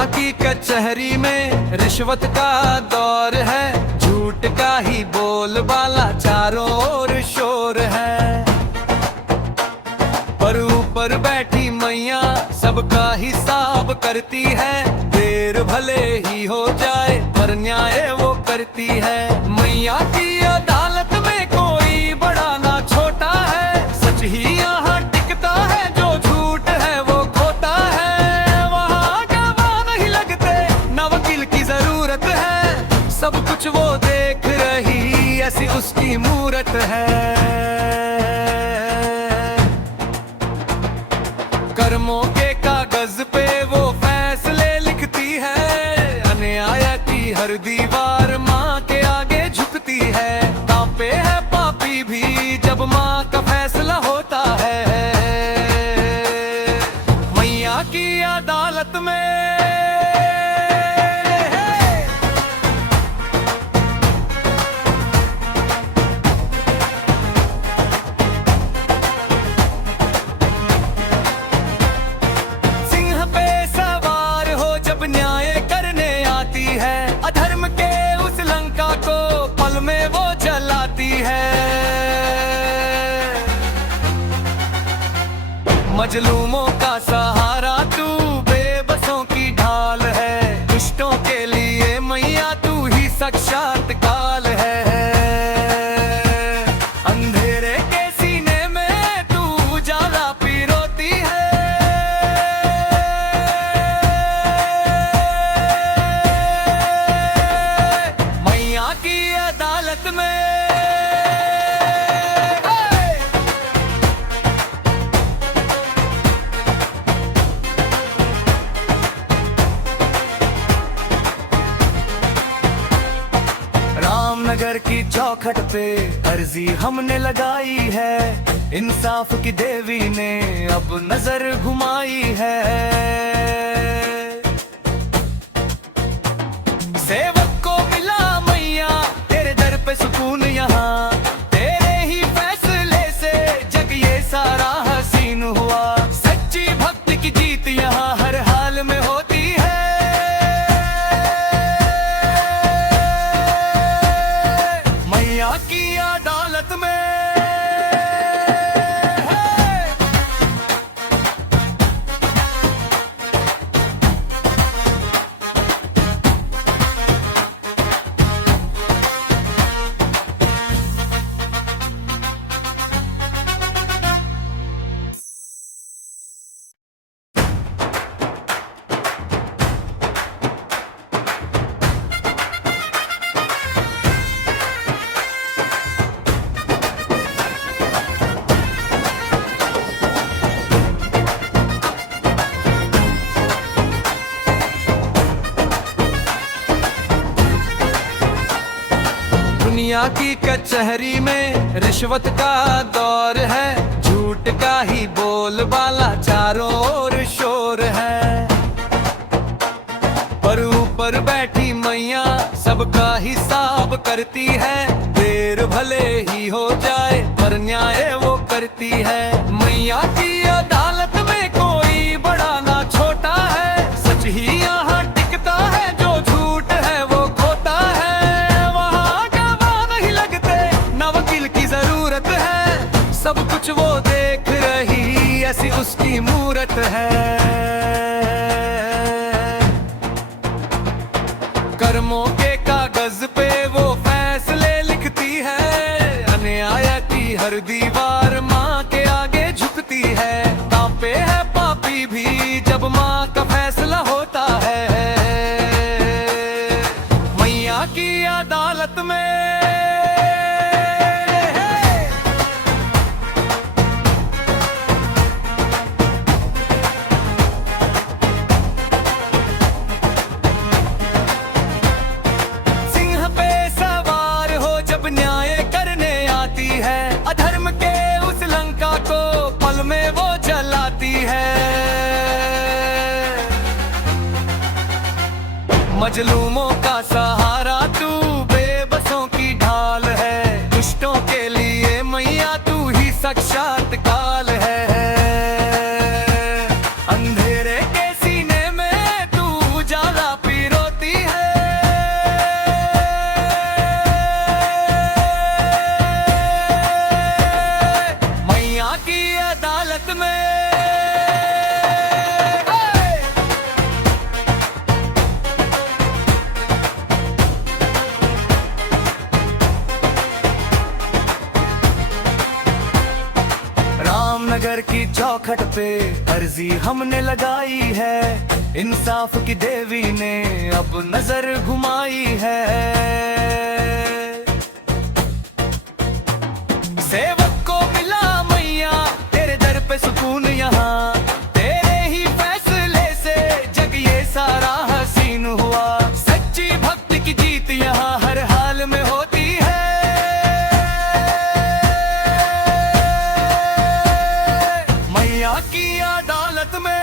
दुनिया की कचहरी में रिश्वत का दौर है, झूठ का ही बोलबाला चारों ओर शोर है। पर ऊपर बैठी मैया सबका हिसाब करती है, देर भले ही हो जाए पर न्याय वो करती है। मैया की अदालत में कोई बड़ा ना छोटा है, सच ही यहाँ टिकता है, जो झूठ है वो खोता है। वहाँ गवाह नहीं लगते ना वकील की जरूरत है, सब कुछ वो देख रही ऐसी उसकी मूरत है। कर्मों के कागज पे वो फैसले लिखती है, अन्याय की हर दीवार माँ के आगे झुकती है। कांपे है पापी भी जब माँ का फैसला होता है, मैया की अदालत में। अधर्म के उस लंका को पल में वो जलाती है। मजलूमों का सहारा तू, बेबसों की ढाल है, दुष्टों के लिए मैया तू ही साक्षात काल है। अंधेरे के सीने में तू उजाला पिरोती है, की अदालत में। रामनगर की चौखट पे अर्जी हमने लगाई है, इंसाफ की देवी ने अब नजर घुमाई है। सेवक को मिला मैया तेरे दर पे सुकून, यहाँ तेरे ही फैसले से जग ये सारा हसीन हुआ। सच्ची भक्ति की जीत यहाँ हर हाल में होती है, मैया की अदालत में। दुनिया की कचहरी में रिश्वत का दौर है, झूठ का ही बोलबाला चारों ओर शोर है। पर ऊपर बैठी मैया सबका हिसाब करती है, देर भले ही हो जाए पर न्याय वो करती है। मैया की अदालत में कोई बड़ा ना छोटा है, सच ही यहाँ टिकता है, जो झूठ है वो खोता है। वकील की जरूरत है, सब कुछ वो देख रही ऐसी उसकी मूरत है। कर्मों के कागज पे वो फैसले लिखती है, अन्याय की हर दीवार माँ के आगे झुकती है। कांपे है पापी भी जब माँ का फैसला होता है, मैया की अदालत में। अधर्म के उस लंका को पल में वो जलाती है। मजलूमों का सहारा तू, बेबसों की ढाल है, दुष्टों के लिए मैया तू ही साक्षात काल है। अंधेरे के सीने में तू जा रामनगर की चौखट पे अर्जी हमने लगाई है, इंसाफ की देवी ने अब नजर घुमाई है। सेवक को मिला मैया तेरे दर पे सुकून, यहाँ तेरे ही फैसले से जग ये सारा हसीन हुआ। सच्ची भक्ति की जीत यहाँ हर हाल में होती है। मैया की अदालत में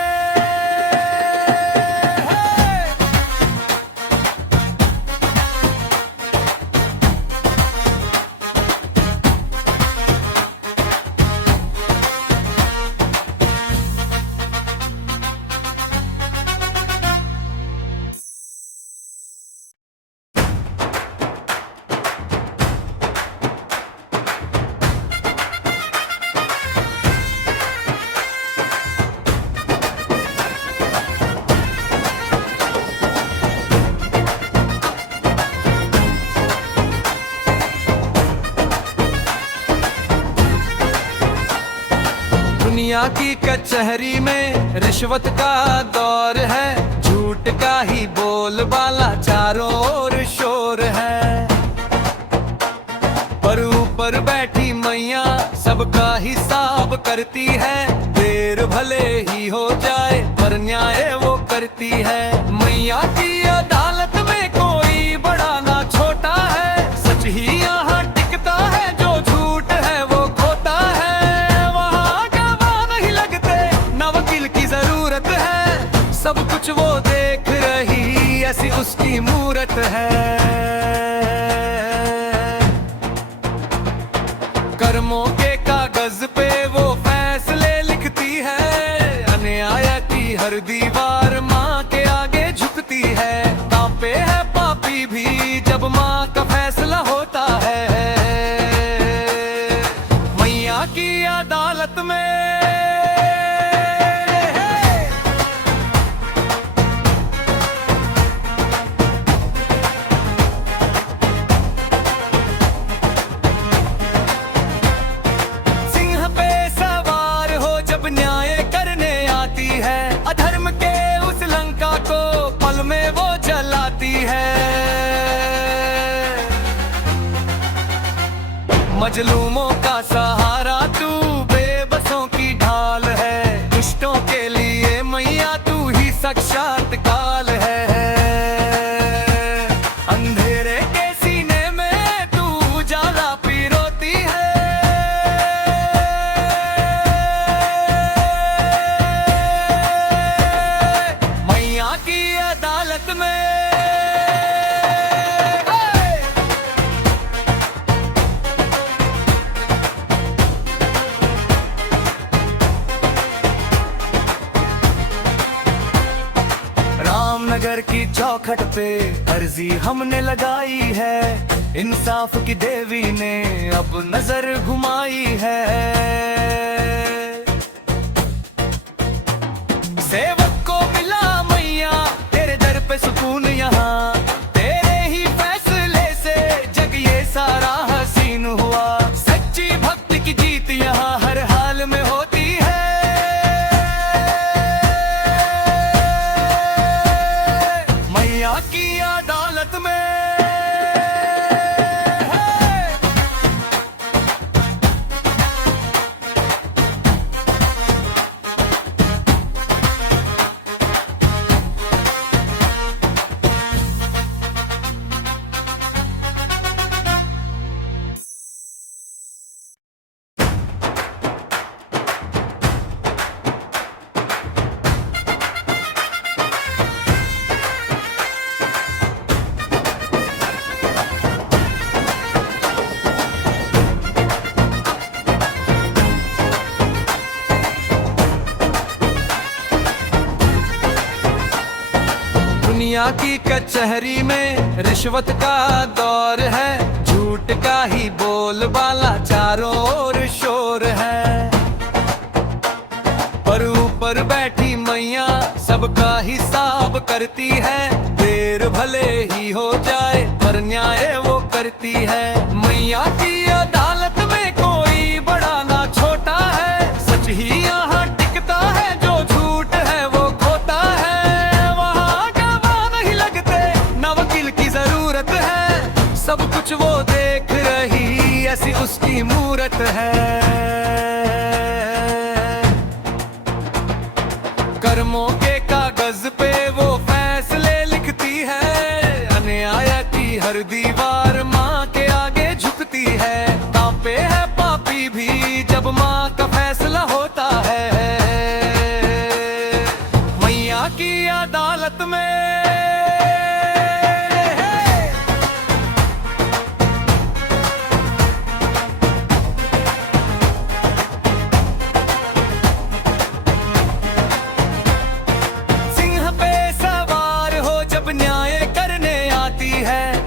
दुनिया की कचहरी में रिश्वत का दौर है, झूठ का ही बोलबाला चारों ओर शोर है। पर ऊपर बैठी मैया सबका हिसाब करती है, देर भले ही हो जाए पर न्याय वो करती है। मैया की अदालत में कोई बड़ा ना छोटा है, सच ही यहाँ टिकता है, जो झूठ है वो खोता है। सब कुछ वो देख रही ऐसी उसकी मूरत है। कर्मों के कागज पे वो फैसले लिखती है, अन्याय की हर दीवार माँ के आगे झुकती है। कांपे है पापी भी जब माँ का फैसला होता है। मैया की अदालत में अधर्म के उस लंका को पल में वो जलाती है। मजलूमों का सहारा तू, बेबसों की ढाल है, दुष्टों के लिए मैया तू ही साक्षात काल है। अंधेरे के सीने में तू उजाला पिरोती है। की अदालत में रामनगर की चौखट पे अर्जी हमने लगाई है, इंसाफ की देवी ने अब नजर घुमाई है। सेवक को मिला मैया तेरे दर पे सुकून, यहाँ तेरे ही फैसले से जग ये सारा हसीन हुआ। सच्ची भक्ति की जीत यहाँ हर हाल में होती है। मैया की अदालत में दुनिया की कचहरी में रिश्वत का दौर है, झूठ का ही बोलबाला चारों ओर शोर है। पर ऊपर बैठी मैया सबका हिसाब करती है, देर भले ही हो जाए पर न्याय वो करती है। मैया की अदालत में कोई बड़ा ना छोटा है, सच ही मूरत है। कर्मों के कागज पे वो फैसले लिखती है, अन्याय की हर दीवार माँ के आगे झुकती है। कांपे है पापी भी जब माँ का फैसला होता है। मैया की अदालत में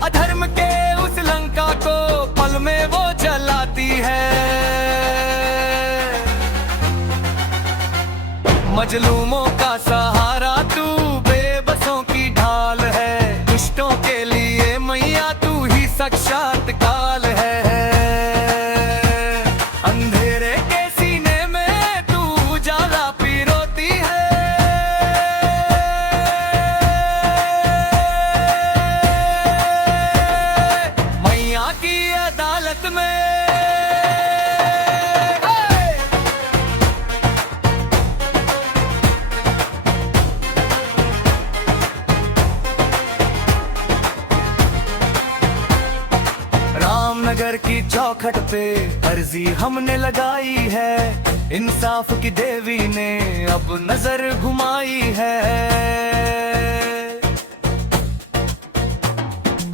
अधर्म के उस लंका को पल में वो जलाती है। मजलूमों का सहारा तू, बेबसों की ढाल है। दुष्टों के लिए मैया तू ही साक्षात काल है। अंधेरे के सीने में तू उजाला पिरोती है। रामनगर की चौखट पे अर्जी हमने लगाई है। इंसाफ की देवी ने अब नजर घुमाई है।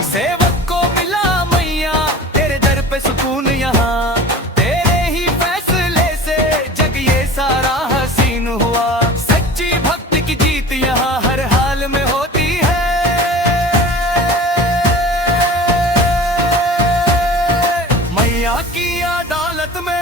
सेवक को मिला मैया तेरे दर पे सुकून, यहाँ तेरे ही फैसले से जग ये सारा हसीन हुआ। सच्ची भक्ति की जीत यहाँ हर हाल में होती है। मैया की अदालत में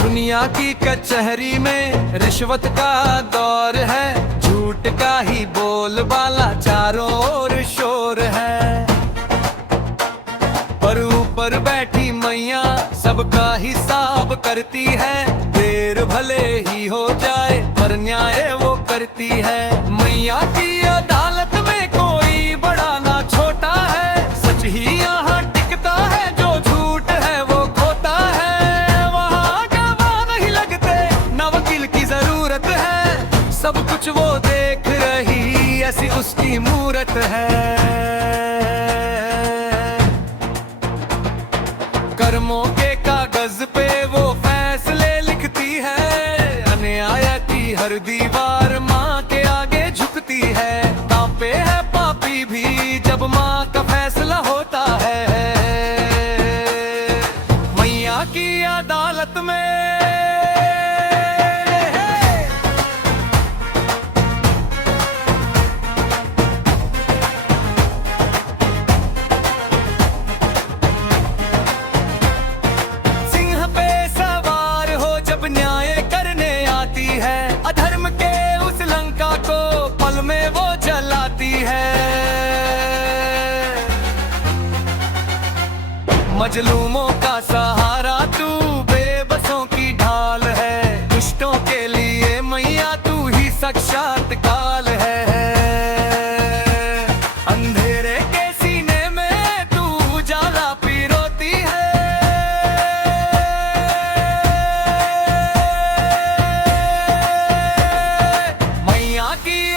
दुनिया की कचहरी में रिश्वत का दौर है। झूठ का ही बोलबाला चारों ओर शोर है। पर ऊपर बैठी मैया सबका हिसाब करती है। देर भले ही हो जाए पर न्याय वो करती है। मैया की अदालत में कोई बड़ा ना छोटा है। सच ही यहाँ टिकता है, जो झूठ है वो खोता है। सब कुछ वो देख रही, ऐसी उसकी मूरत है। कर्मों के कागज पे वो फैसले लिखती है। अन्याय की हर दीवार माँ के आगे झुकती है। कांपे है पापी भी जब माँ का फैसला होता है। मैया की अदालत में अधर्म के उस लंका को पल में वो जलाती है। मजलूमों का सहारा तू, बेबसों की ढाल है। दुष्टों के लिए मैया तू ही साक्षात काल है। अंधेरे के सीने में तू उजाला पिरोती है।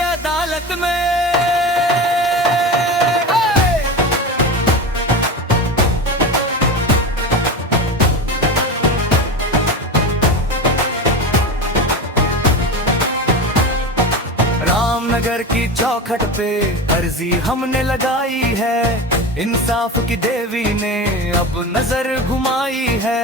अदालत में रामनगर की चौखट पे अर्जी हमने लगाई है। इंसाफ की देवी ने अब नजर घुमाई है।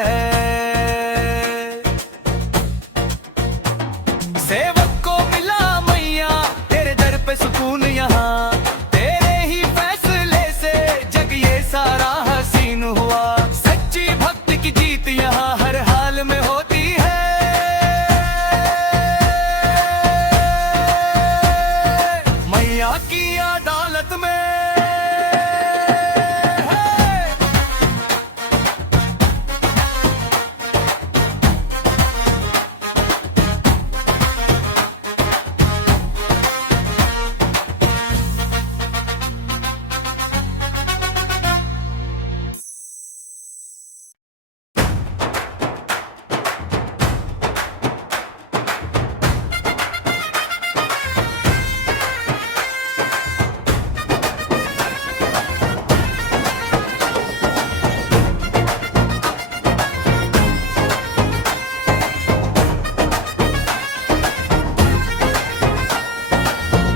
सेवक को मिला मैया तेरे दर पे सुकून यहाँ, तेरे ही फैसले से जग ये सारा हसीन हुआ। सच्ची भक्ति की जीत यहाँ हर हाल में होती है। मैया की अदालत में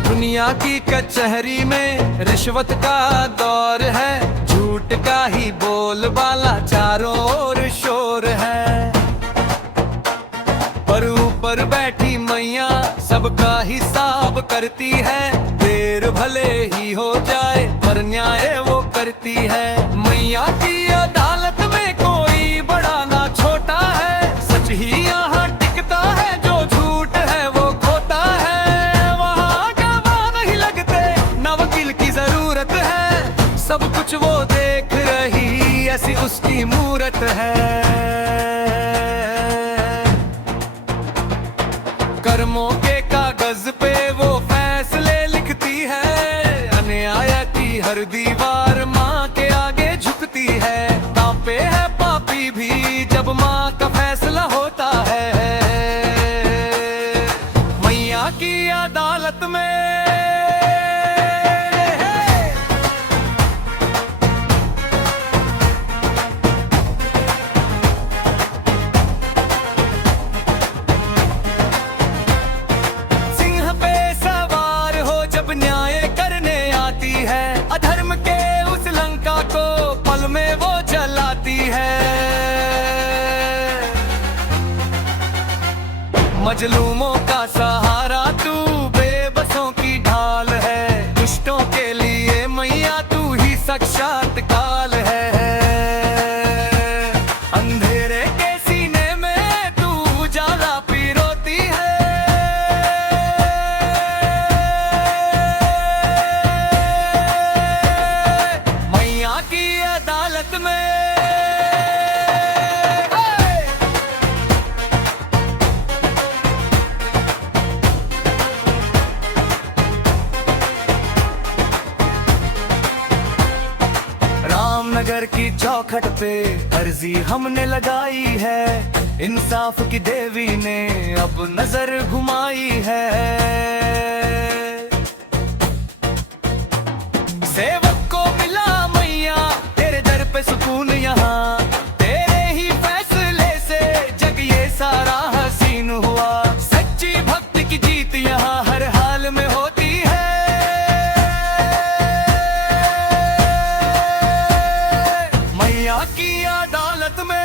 दुनिया की कचहरी में रिश्वत का दौर है, झूठ का ही बोलबाला चारों ओर शोर है। पर ऊपर बैठी मैया सबका हिसाब करती है, देर भले ही हो जाए पर न्याय वो करती है। मैया की अदालत में कोई बड़ा ना छोटा है, सच ही यहाँ टिकता है, जो झूठ है वो खोता है। सब कुछ वो देख रही ऐसी उसकी मूरत है। कर्मों के कागज पे वो फैसले लिखती है, अन्याय की हर दीवार माँ के आगे झुकती है। कांपे है पापी भी जब माँ का फैसला होता है। मैया की अदालत में न्याय करने आती है, अधर्म के उस लंका को पल में वो जलाती है। मजलूमों का सहारा तू बेबसों की ढाल है, दुष्टों के लिए मैया तू ही साक्षात काल है। अंधेरे के सीने में तू उजाला पिरोती है। की अदालत में रामनगर की चौखट पे अर्जी हमने लगाई है, इंसाफ की देवी ने अब नजर घुमाई है। सेवक को मिला मैया तेरे दर पे सुकून यहाँ, तेरे ही फैसले से जग ये सारा हसीन हुआ। सच्ची भक्ति की जीत यहाँ हर हाल में होती है। मैया की अदालत में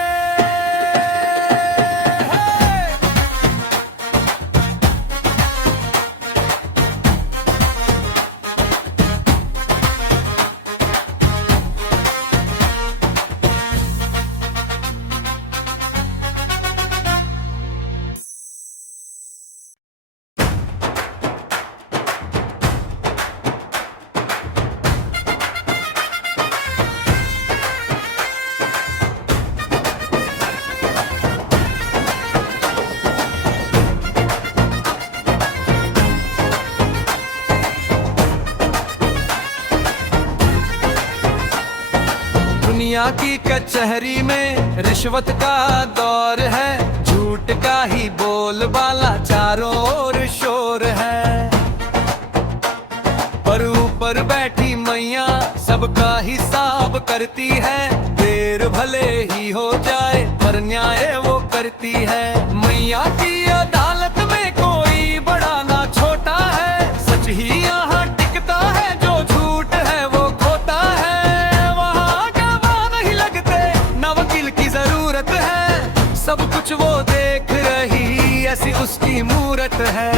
दुनिया की कचहरी में रिश्वत का दौर है, झूठ का ही बोलबाला चारों ओर शोर है। पर ऊपर बैठी मैया सबका हिसाब करती है, देर भले ही हो जाए पर न्याय वो करती है। मैया की अदालत में कोई बड़ा ना छोटा है, सच ही यहाँ टिकता है, जो झूठ है वो खोता है। वहाँ गवाह नहीं लगते न वकील की जरूरत है, सब कुछ वो देख रही ऐसी उसकी मूर्त मूरत है।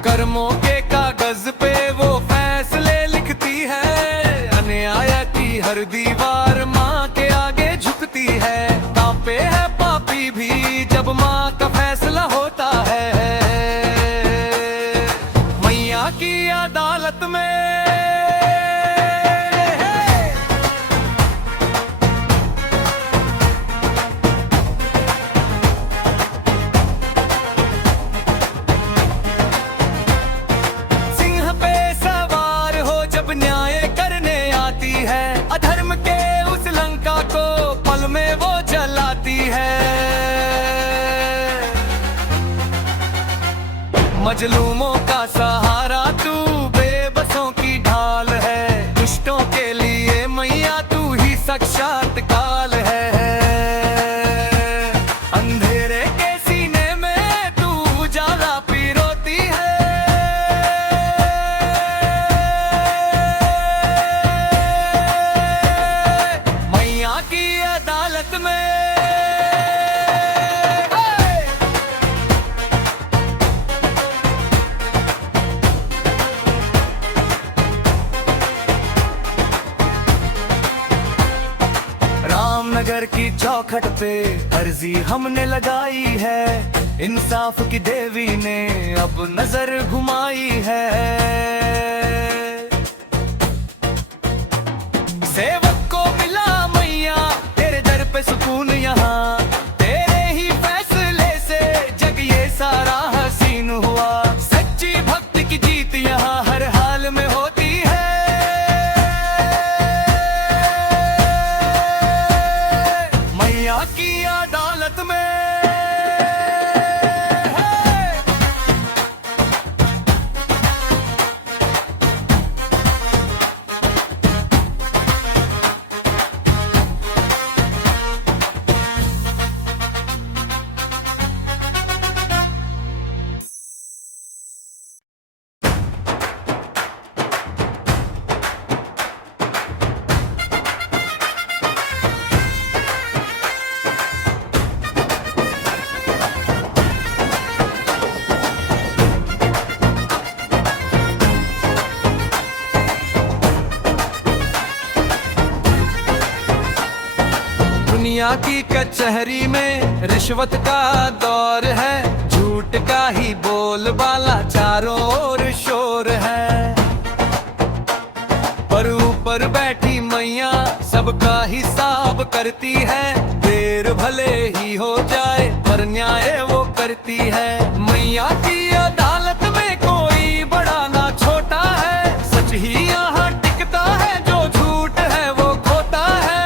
कर्मों के कागज पे वो फैसले लिखती है, अन्याय की हर दीवार माँ के आगे झुकती है। कांपे है पापी भी जब माँ का फैसला होता है। मैया की अदालत में अधर्म के उस लंका को पल में वो जलाती है। मजलूमों का सहारा तू, बेबसों की ढाल है। दुष्टों के लिए मैया तू ही साक्षात काल है। अंधेरे के सीने में तू उजाला पिरोती है। रामनगर की चौखट पे अर्जी हमने लगाई है। इंसाफ की देवी ने अब नजर घुमाई है। सेवक को मिला मैया तेरे दर पे सुकून, यहाँ तेरे ही फैसले से जग ये सारा हसीन हुआ। सच्ची भक्ति की जीत यहाँ हर हाल में होती है। मैया की अदालत में दुनिया की कचहरी में रिश्वत का दौर है। झूठ का ही बोलबाला चारों ओर शोर है। पर ऊपर बैठी मैया सबका हिसाब करती है। देर भले ही हो जाए पर न्याय वो करती है। मैया की अदालत में कोई बड़ा ना छोटा है। सच ही यहाँ टिकता है, जो झूठ है वो खोता है।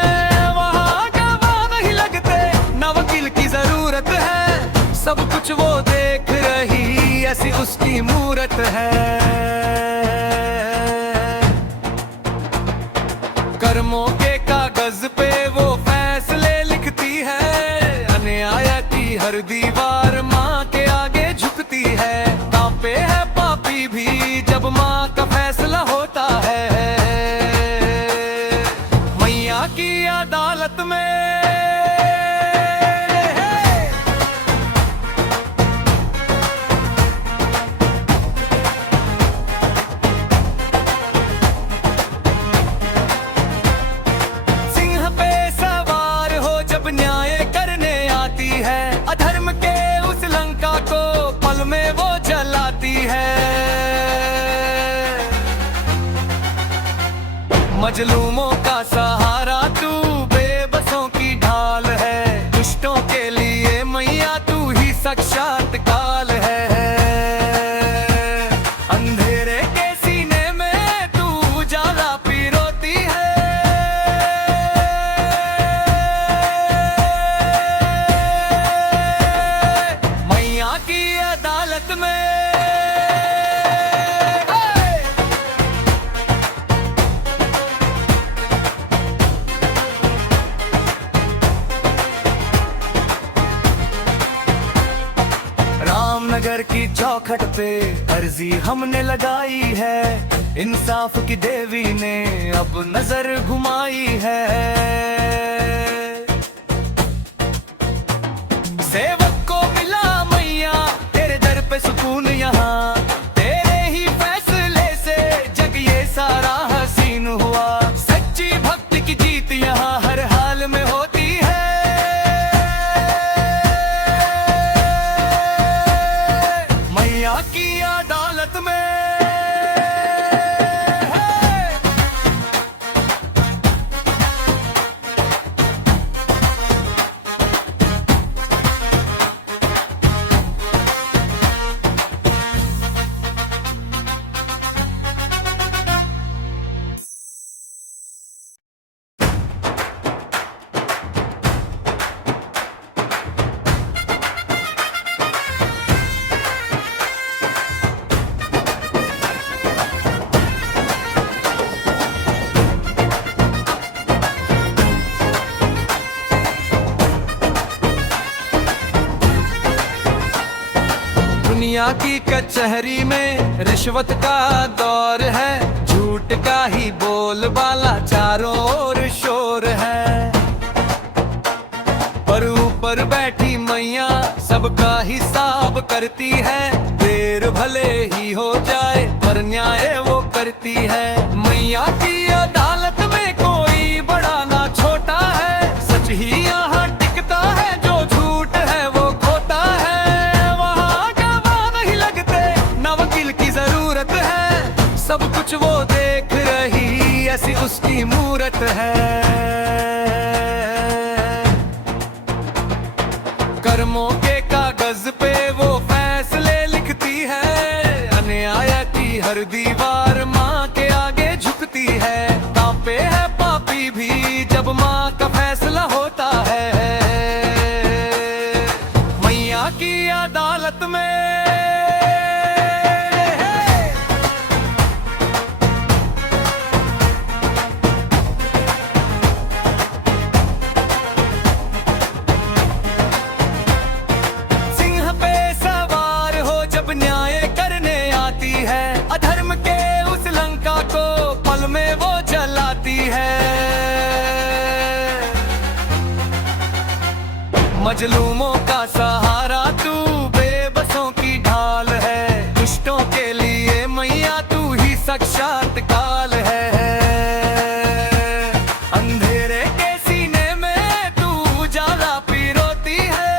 सब कुछ वो देख रही, ऐसी उसकी मूरत है। कर्मों के कागज पे वो फैसले लिखती है। अन्याय की हर दीवार माँ के आगे झुकती है। कांपे है पापी भी जब माँ का फैसला होता है। मैया की अदालत में अधर्म के उस लंका को पल में वो जलाती है। मजलूमों का सहारा तू, बेबसों की ढाल है। दुष्टों के लिए मैया तू ही साक्षात काल है। अंधेरे के सीने में तू उजाला पिरोती है। अदालत में रामनगर की चौखट पे अर्जी हमने लगाई है। इंसाफ की देवी ने अब नजर घुमाई है। सेवक को मिला मैया तेरे दर पे सुकून यहाँ, तेरे ही फैसले से जग ये सारा हसीन हुआ। सच्ची भक्ति की जीत यहाँ हर हाल में होती है, मैया की अदालत में। दुनिया की कचहरी में रिश्वत का दौर है, झूठ का ही बोलबाला चारों ओर शोर है। पर ऊपर बैठी मैया सबका हिसाब करती है, देर भले ही हो जाए पर न्याय वो करती है। मैया की अदालत में कोई बड़ा ना छोटा है, सच ही यहाँ टिकता है, जो झूठ है वो खोता है। सब कुछ वो देख रही ऐसी उसकी मूरत है। कर्मों के कागज पे वो फैसले लिखती है, अन्याय की हर दीवार माँ के आगे झुकती है। कांपे है पापी भी जब माँ का फैसला होता है, मैया की अदालत में। अधर्म के उस लंका को पल में वो जलाती है। मजलूमों का सहारा तू बेबसों की ढाल है, दुष्टों के लिए मैया तू ही साक्षात काल है। अंधेरे के सीने में तू उजाला पिरोती है,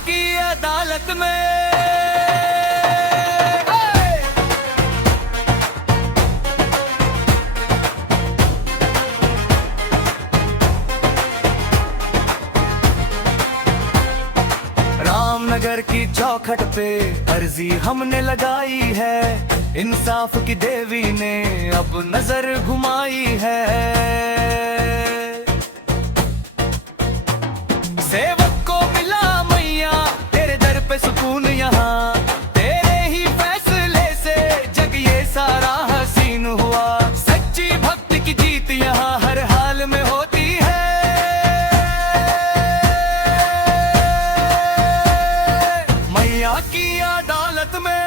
की अदालत में। रामनगर की चौखट पे अर्जी हमने लगाई है, इंसाफ की देवी ने अब नजर घुमाई है। सेवक को मिला मैया तेरे दर पे सुकून यहाँ, तेरे ही फैसले से जग ये सारा हसीन हुआ। सच्ची भक्ति की जीत यहाँ हर हाल में होती है, मैया की अदालत में।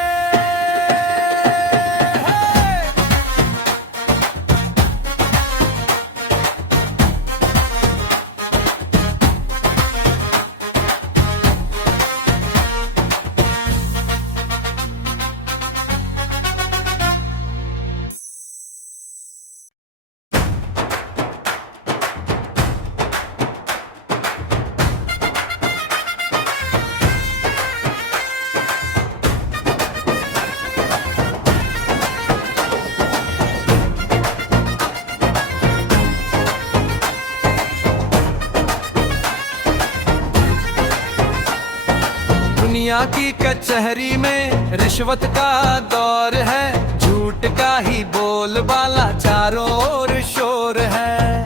दुनिया की कचहरी में रिश्वत का दौर है, झूठ का ही बोलबाला चारों ओर शोर है।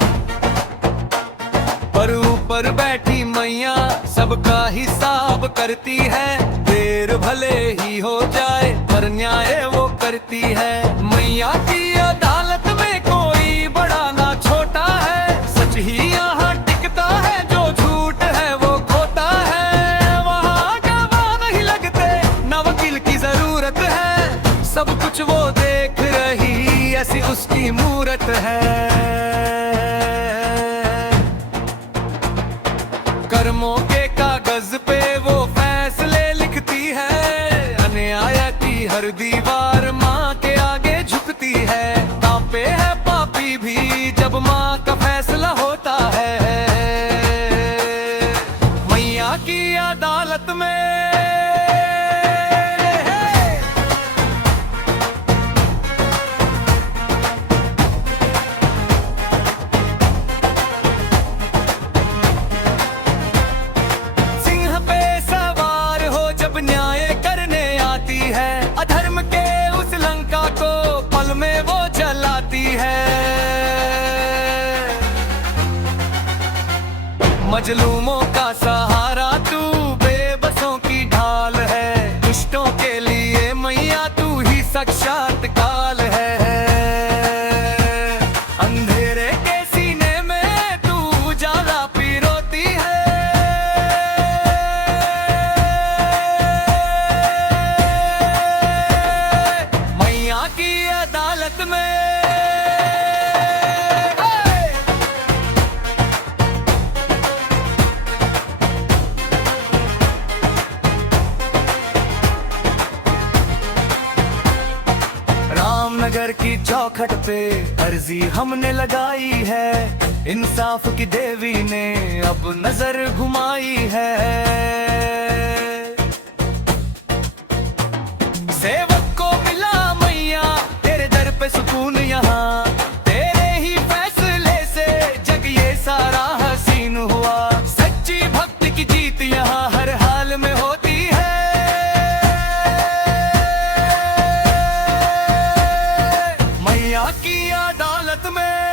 पर ऊपर बैठी मैया सबका हिसाब करती है, देर भले ही हो जाए पर न्याय वो करती है। मैया की अदालत में कोई बड़ा ना छोटा है, सच ही यहाँ टिकता है, जो झूठ है वो खोता है। वहाँ गवाह नहीं लगते न वकील की जरूरत है, सब कुछ वो देख रही ऐसी उसकी मुँह मूरत है। कर्मों के कागज पे वो फैसले लिखती है, अन्याय की हर दीवार माँ के आगे झुकती है। कांपे है पापी भी जब माँ का फैसला होता है। मैया की अदालत में अधर्म के उस लंका को पल में वो जलाती है। मजलूमों का सहारा तू, बेबसों की ढाल है। दुष्टों के लिए मैया तू ही साक्षात काल है। अंधेरे के सीने में तू उजाला पिरोती है। की अदालत में रामनगर की चौखट पे अर्जी हमने लगाई है। इंसाफ की देवी ने अब नजर घुमाई है। सेवक को मिला मैया तेरे दर पे सुकून, यहाँ तेरे ही फैसले से जग ये सारा हसीन हुआ। सच्ची भक्ति की जीत यहाँ हर हाल में होती है। मैया की अदालत में